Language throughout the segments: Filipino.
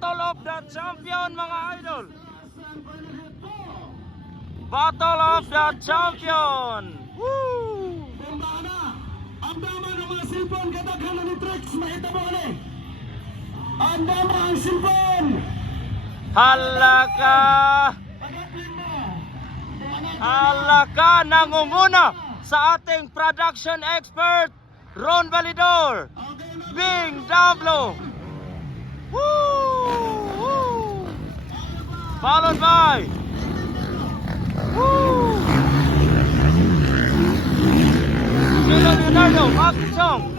Battle of the Champion mga idol. Battle of the Champion. Woo! Ang dama ng mga silpon kadaghan ni Trix makita mo ni. Ang dama ang silpon. Halaka. Halaka nangunguna sa ating production expert Ron Validor. Bing Dablo. Woo! Woo! Followed by Woo! Leonardo Makchong.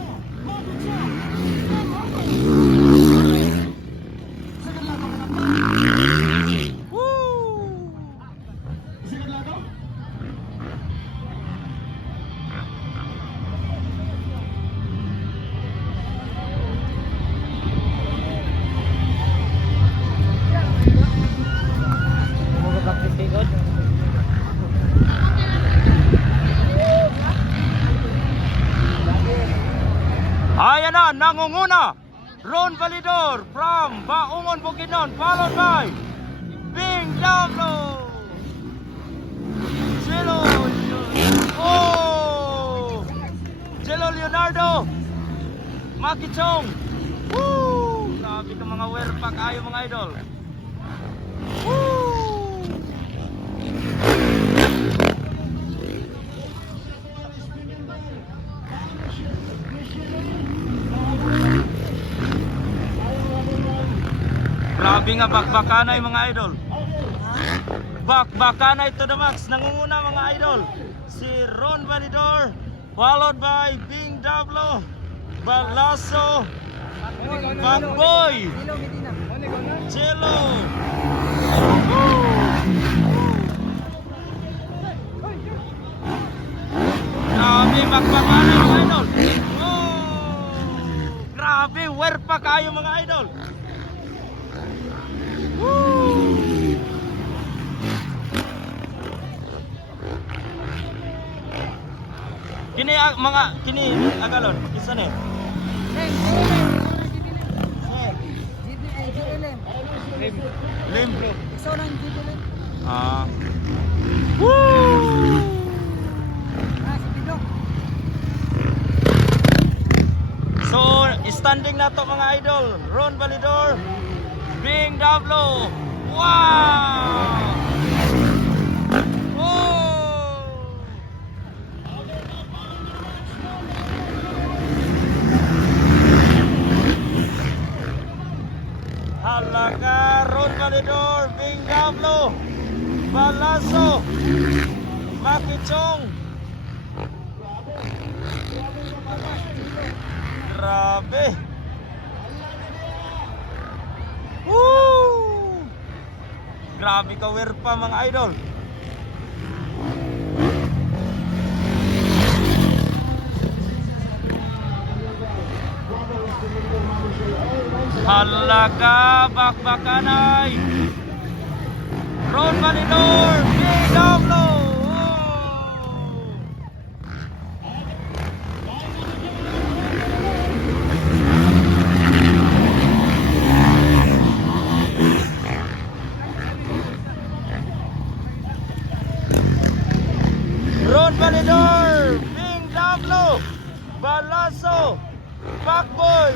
Ayan na, nangunguna Ron Validor from Baungon, Bukidnon, followed by Bing Dablo. Jello Leonardo Makichong. Woo! Grabe ka mga werpak ayo mga idol. Woo! Grabe nga bakbakanay mga idol. Bakbakanay to the max. Nangunguna mga idol si Ron Validor, followed by Bing Dablo, Balaso, Pagboy, Jello. Grabe bakbakanay mga idol. Grabe werpa kayo mga idol. Kini mga kini agalon isa ni. Lim. Ah. Woo! So standing na to mga idol. Ron Validor, Bing Dablo. Wow! Halaka, Ron Validor, Bing Dablo, Balaso, Makichong. Grabe. Woo! Grabe ka werpa mga idol. Halaka bakbakanay Ron Validor, Bing Dablo. Ron Validor, Bing Dablo, Balaso, Pagboy,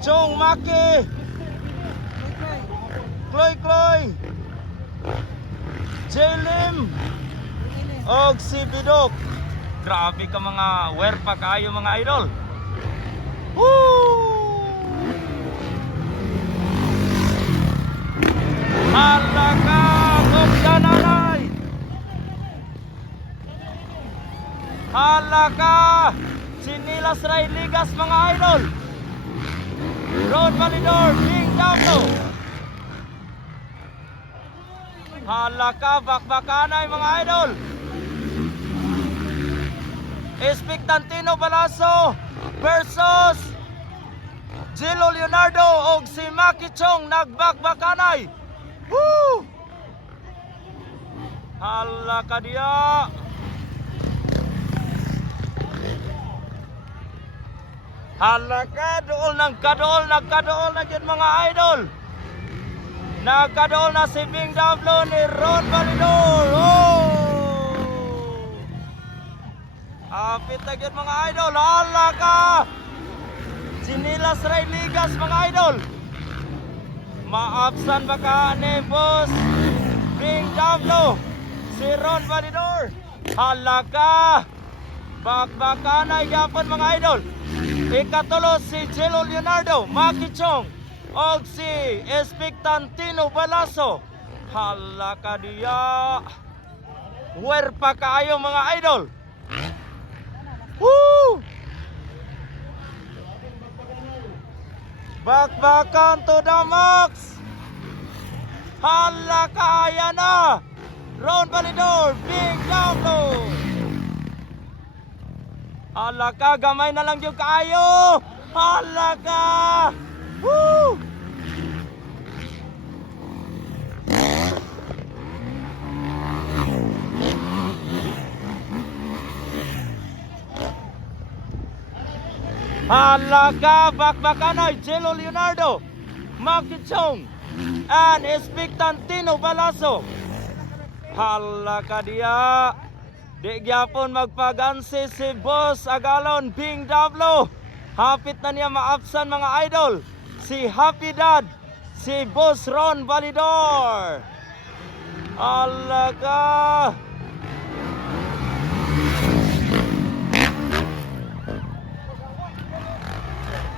Chong Maki, Kloy, Jelim, og si Bidok. Grabe ka mga werpa kayo mga idol. Woo! Halaka, Gobdananay. Halaka, Sinilas Ray Ligas mga idol. Ron Validor, Bing Dablo. Halaka, bakbakanay mga idol. Espectantino Balaso versus Jello Leonardo og si Makichong nagbakbakanay. Woo! Halaka diya. Halaka, dool ng kadool na yun mga idol. Nagkadool na si Bing Dablo ni Ron Validor. Oh! Apit na yun mga idol. Halaka! Sinilas Ray Ligas mga idol. Maapsan ba ka ni Boss Bing Dablo si Ron Validor? Halaka! Bakbaka na yapon mga idol. Ikatulo si Jello Leonardo, Maki Chong, o si Espectantino Balaso. Halaka diya. Werpa kaayo mga idol. Woo! Bakbakan to the max. Halaka yan na. Ron Validor, Bing Dablo. Halaka, gamay na lang yung kaayo. Halaka. Woo! Halaka, bakbakanay, Jello Leonardo, Maki Chong, and Espectantino Balaso. Halaka dia. Di gyapon magpagansi si Boss Agalon Bing Dablo. Hapit na niya maapsan mga idol. Si Happy Dad, si Boss Ron Validor. Halaka.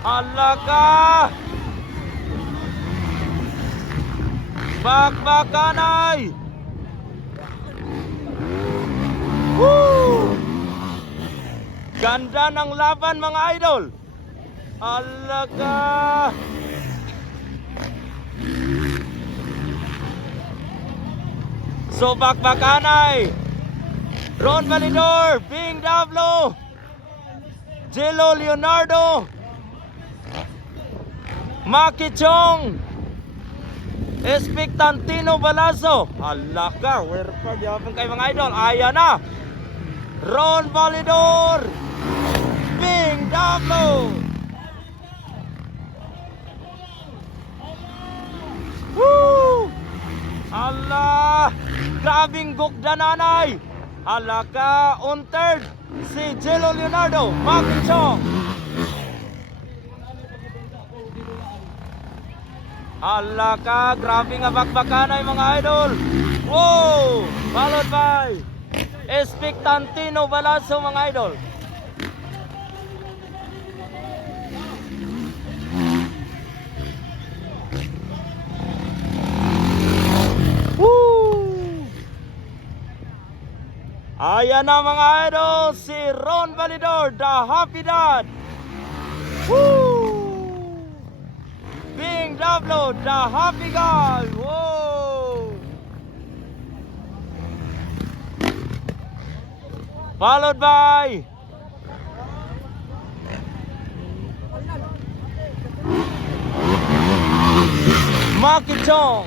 Halaka. Bakbakanay. Woo! Ganda ng laban mga idol. Alaga. So bakbakanay. Ron Validor, Bing Dablo, Jello Leonardo, Maki Chong, Espectantino Balaso. Alaka, where pa gyapon kay mga idol. Ayan na. Ron Validor, Bing Dablo. Woo! Allah! Grabing gukdananay. Halaka, on third, si Jello Leonardo, Maki Chong. Halaka, grabe nga bakbakanay mga idol. Wow! Followed by Espectantino Balaso mga idol. Woo! Ayan na mga idol, si Ron Validor, the Happy Dad. Woo! Bing Dablo, the Happy Guy. Whoa! Followed by Maki Chong.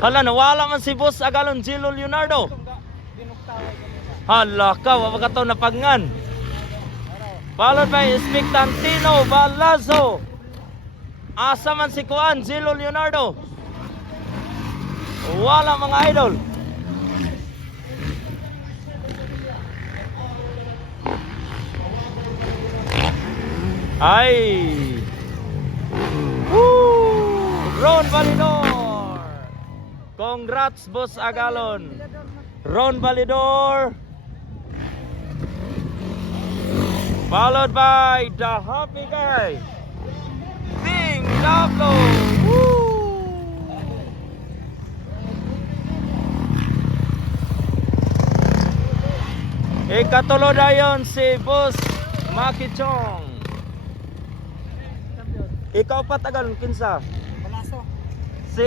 Hala, nawala man si Boss Agalon Jello Leonardo. Hala ka, wapagkataw na pagngan. Followed by Espectantino Balaso. Asa man si Kuan, Jello Leonardo. Wala mga idol. Ay. Woo! Ron Validor. Congrats Boss Agalon. Ron Validor. Followed by the Happy Guy, Bing Dablo. Woo! Ikatulo dayon si Boss Maki Chong. Ikaw pa tagal kinsa? Balaso. Si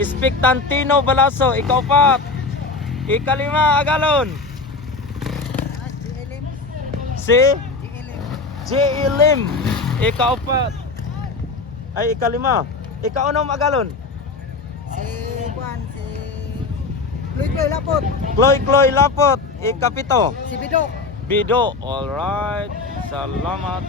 Espectantino Balaso, ikaw pa. Ikalima Agalon. Si J. Lim. Ikaw pa. Ay ikalima. Ikaw anong Agalon? Si Juan, si Chloe Lapot. Chloe Lapot. Ikapito. Si Bidok. Bido. Alright. Salamat.